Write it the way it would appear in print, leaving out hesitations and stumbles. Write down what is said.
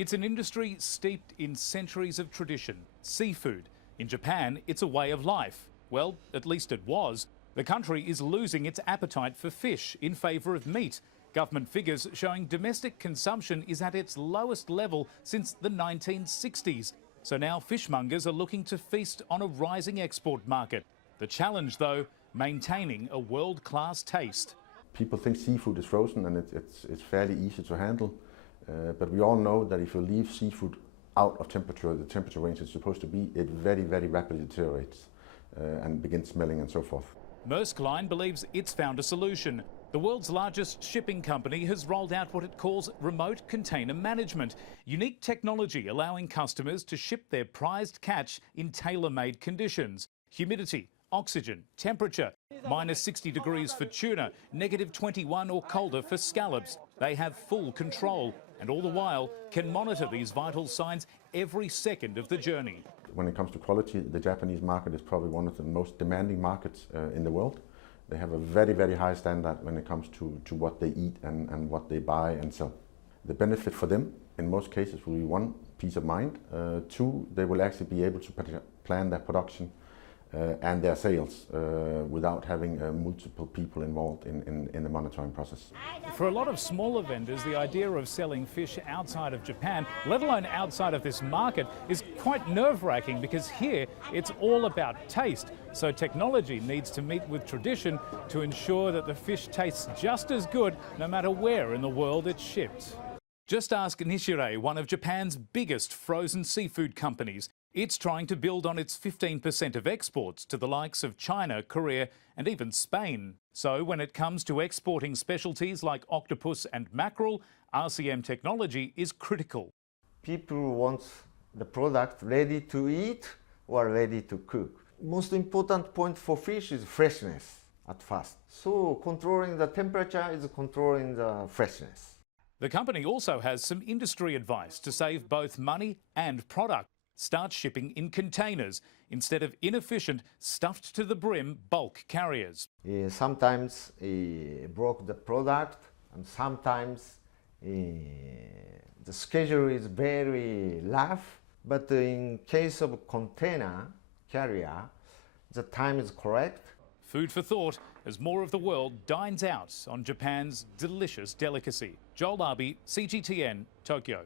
It's an industry steeped in centuries of tradition. Seafood. In Japan, it's a way of life. Well, at least it was. The country is losing its appetite for fish in favour of meat. Government figures showing domestic consumption is at its lowest level since the 1960s. So now fishmongers are looking to feast on a rising export market. The challenge, though, maintaining a world-class taste. People think seafood is frozen and it's fairly easy to handle. But we all know that if you leave seafood out of temperature, the temperature range it's supposed to be, it very, very rapidly deteriorates and begins smelling and so forth. Maersk Line believes it's found a solution. The world's largest shipping company has rolled out what it calls remote container management, unique technology allowing customers to ship their prized catch in tailor-made conditions. Humidity, oxygen, temperature, minus 60 degrees for tuna, negative 21 or colder for scallops. They have full control and all the while can monitor these vital signs every second of the journey. When it comes to quality, the Japanese market is probably one of the most demanding markets in the world. They have a very, very high standard when it comes to what they eat and what they buy and sell. The benefit for them, in most cases, will be one, peace of mind. Two, they will actually be able to plan their production and their sales without having multiple people involved in the monitoring process. For a lot of smaller vendors, the idea of selling fish outside of Japan, let alone outside of this market, is quite nerve-wracking because here it's all about taste. So technology needs to meet with tradition to ensure that the fish tastes just as good no matter where in the world it's shipped. Just ask Nishire, one of Japan's biggest frozen seafood companies. It's trying to build on its 15% of exports to the likes of China, Korea and even Spain. So when it comes to exporting specialties like octopus and mackerel, RCM technology is critical. People want the product ready to eat or ready to cook. Most important point for fish is freshness at first. So controlling the temperature is controlling the freshness. The company also has some industry advice to save both money and product. Start shipping in containers instead of inefficient, stuffed to the brim bulk carriers. Sometimes broke the product and sometimes the schedule is very rough, but in case of container carrier, the time is correct. Food for thought as more of the world dines out on Japan's delicious delicacy. Joel Labi, CGTN, Tokyo.